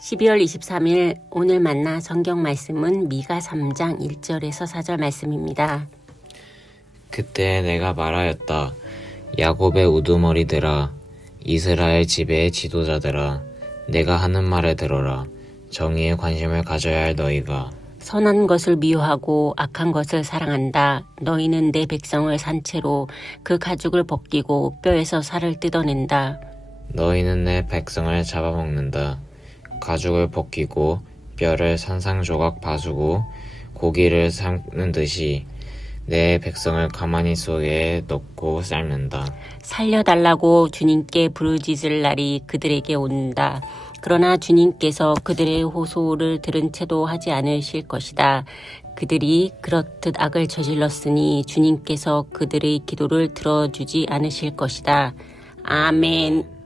12월 23일 오늘 만나 성경 말씀은 미가 3장 1절에서 4절 말씀입니다. 그때 내가 말하였다. 야곱의 우두머리들아, 이스라엘 집의 지도자들아, 내가 하는 말을 들어라. 정의에 관심을 가져야 할 너희가 선한 것을 미워하고 악한 것을 사랑한다. 너희는 내 백성을 산채로 그 가죽을 벗기고 뼈에서 살을 뜯어낸다. 너희는 내 백성을 잡아먹는다. 가죽을 벗기고 뼈를 산상조각 봐주고 고기를 삶는 듯이 내 백성을 가마니 속에 넣고 삶는다. 살려달라고 주님께 부르짖을 날이 그들에게 온다. 그러나 주님께서 그들의 호소를 들은 채도 하지 않으실 것이다. 그들이 그렇듯 악을 저질렀으니 주님께서 그들의 기도를 들어주지 않으실 것이다. 아멘.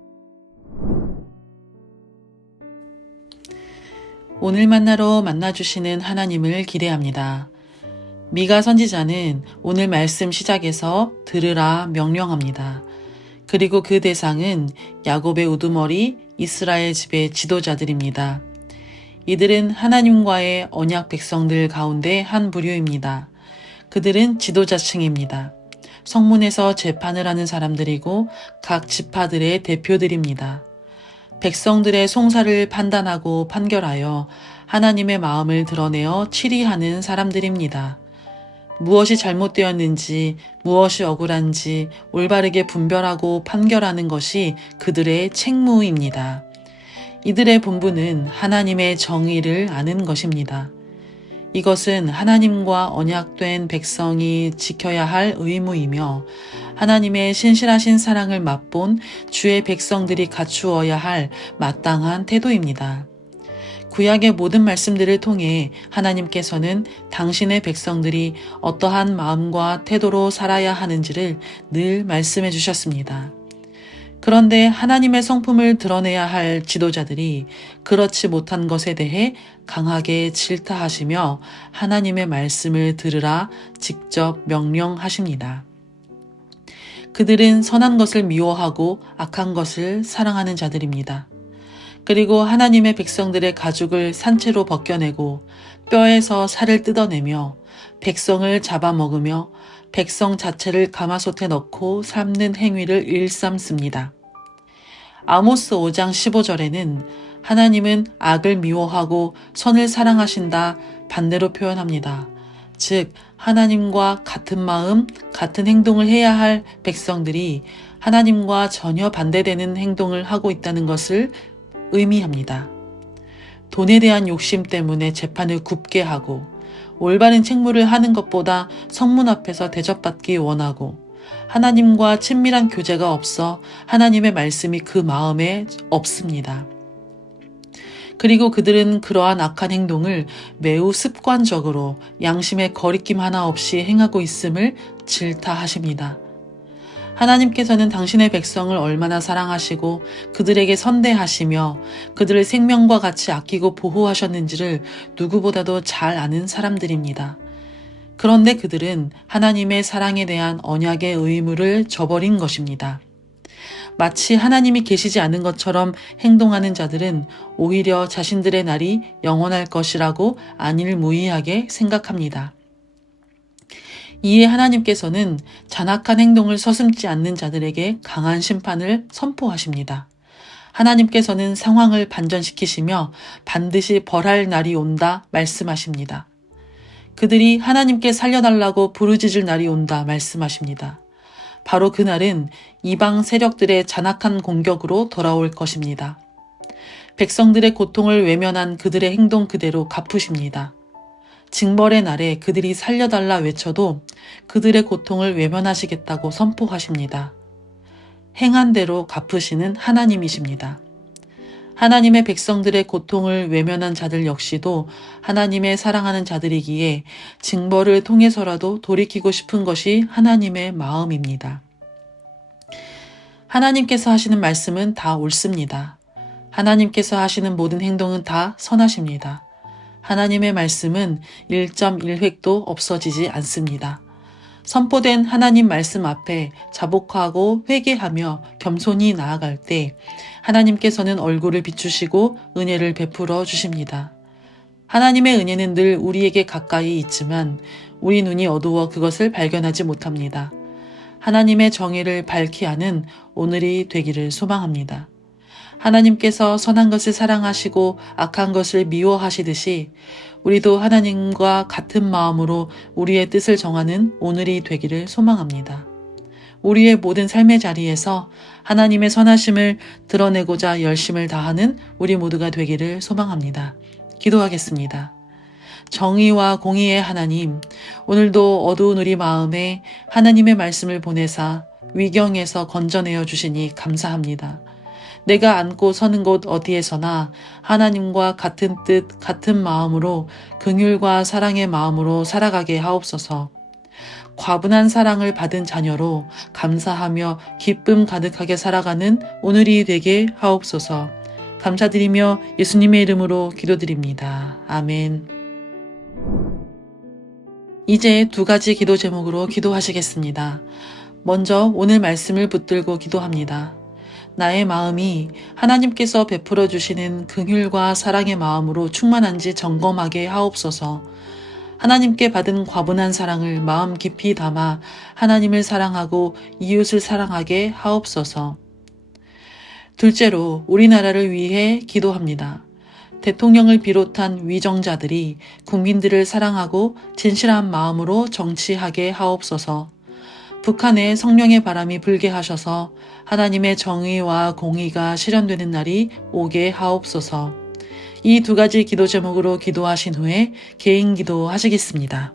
오늘 만나러 만나주시는 하나님을 기대합니다. 미가 선지자는 오늘 말씀 시작에서 들으라 명령합니다. 그리고 그 대상은 야곱의 우두머리 이스라엘 집의 지도자들입니다. 이들은 하나님과의 언약 백성들 가운데 한 부류입니다. 그들은 지도자층입니다. 성문에서 재판을 하는 사람들이고 각 지파들의 대표들입니다. 백성들의 송사를 판단하고 판결하여 하나님의 마음을 드러내어 치리하는 사람들입니다. 무엇이 잘못되었는지, 무엇이 억울한지 올바르게 분별하고 판결하는 것이 그들의 책무입니다. 이들의 본분은 하나님의 정의를 아는 것입니다. 이것은 하나님과 언약된 백성이 지켜야 할 의무이며 하나님의 신실하신 사랑을 맛본 주의 백성들이 갖추어야 할 마땅한 태도입니다. 구약의 모든 말씀들을 통해 하나님께서는 당신의 백성들이 어떠한 마음과 태도로 살아야 하는지를 늘 말씀해 주셨습니다. 그런데 하나님의 성품을 드러내야 할 지도자들이 그렇지 못한 것에 대해 강하게 질타하시며 하나님의 말씀을 들으라 직접 명령하십니다. 그들은 선한 것을 미워하고 악한 것을 사랑하는 자들입니다. 그리고 하나님의 백성들의 가죽을 산채로 벗겨내고 뼈에서 살을 뜯어내며 백성을 잡아먹으며 백성 자체를 가마솥에 넣고 삶는 행위를 일삼습니다. 아모스 5장 15절에는 하나님은 악을 미워하고 선을 사랑하신다 반대로 표현합니다. 즉 하나님과 같은 마음, 같은 행동을 해야 할 백성들이 하나님과 전혀 반대되는 행동을 하고 있다는 것을 의미합니다. 돈에 대한 욕심 때문에 재판을 굽게 하고 올바른 책무를 하는 것보다 성문 앞에서 대접받기 원하고 하나님과 친밀한 교제가 없어 하나님의 말씀이 그 마음에 없습니다. 그리고 그들은 그러한 악한 행동을 매우 습관적으로 양심의 거리낌 하나 없이 행하고 있음을 질타하십니다. 하나님께서는 당신의 백성을 얼마나 사랑하시고 그들에게 선대하시며 그들을 생명과 같이 아끼고 보호하셨는지를 누구보다도 잘 아는 사람들입니다. 그런데 그들은 하나님의 사랑에 대한 언약의 의무를 저버린 것입니다. 마치 하나님이 계시지 않은 것처럼 행동하는 자들은 오히려 자신들의 날이 영원할 것이라고 안일무이하게 생각합니다. 이에 하나님께서는 잔악한 행동을 서슴지 않는 자들에게 강한 심판을 선포하십니다. 하나님께서는 상황을 반전시키시며 반드시 벌할 날이 온다 말씀하십니다. 그들이 하나님께 살려달라고 부르짖을 날이 온다 말씀하십니다. 바로 그날은 이방 세력들의 잔악한 공격으로 돌아올 것입니다. 백성들의 고통을 외면한 그들의 행동 그대로 갚으십니다. 징벌의 날에 그들이 살려달라 외쳐도 그들의 고통을 외면하시겠다고 선포하십니다. 행한 대로 갚으시는 하나님이십니다. 하나님의 백성들의 고통을 외면한 자들 역시도 하나님의 사랑하는 자들이기에 징벌을 통해서라도 돌이키고 싶은 것이 하나님의 마음입니다. 하나님께서 하시는 말씀은 다 옳습니다. 하나님께서 하시는 모든 행동은 다 선하십니다. 하나님의 말씀은 1.1획도 없어지지 않습니다. 선포된 하나님 말씀 앞에 자복하고 회개하며 겸손히 나아갈 때 하나님께서는 얼굴을 비추시고 은혜를 베풀어 주십니다. 하나님의 은혜는 늘 우리에게 가까이 있지만 우리 눈이 어두워 그것을 발견하지 못합니다. 하나님의 정의를 밝히 하는 오늘이 되기를 소망합니다. 하나님께서 선한 것을 사랑하시고 악한 것을 미워하시듯이 우리도 하나님과 같은 마음으로 우리의 뜻을 정하는 오늘이 되기를 소망합니다. 우리의 모든 삶의 자리에서 하나님의 선하심을 드러내고자 열심을 다하는 우리 모두가 되기를 소망합니다. 기도하겠습니다. 정의와 공의의 하나님, 오늘도 어두운 우리 마음에 하나님의 말씀을 보내사 위경에서 건져내어 주시니 감사합니다. 내가 앉고 서는 곳 어디에서나 하나님과 같은 뜻, 같은 마음으로 긍휼과 사랑의 마음으로 살아가게 하옵소서. 과분한 사랑을 받은 자녀로 감사하며 기쁨 가득하게 살아가는 오늘이 되게 하옵소서. 감사드리며 예수님의 이름으로 기도드립니다. 아멘. 이제 2가지 기도 제목으로 기도하시겠습니다. 먼저 오늘 말씀을 붙들고 기도합니다. 나의 마음이 하나님께서 베풀어 주시는 긍휼과 사랑의 마음으로 충만한지 점검하게 하옵소서. 하나님께 받은 과분한 사랑을 마음 깊이 담아 하나님을 사랑하고 이웃을 사랑하게 하옵소서. 둘째로 우리나라를 위해 기도합니다. 대통령을 비롯한 위정자들이 국민들을 사랑하고 진실한 마음으로 정치하게 하옵소서. 북한에 성령의 바람이 불게 하셔서 하나님의 정의와 공의가 실현되는 날이 오게 하옵소서. 이 2가지 기도 제목으로 기도하신 후에 개인 기도 하시겠습니다.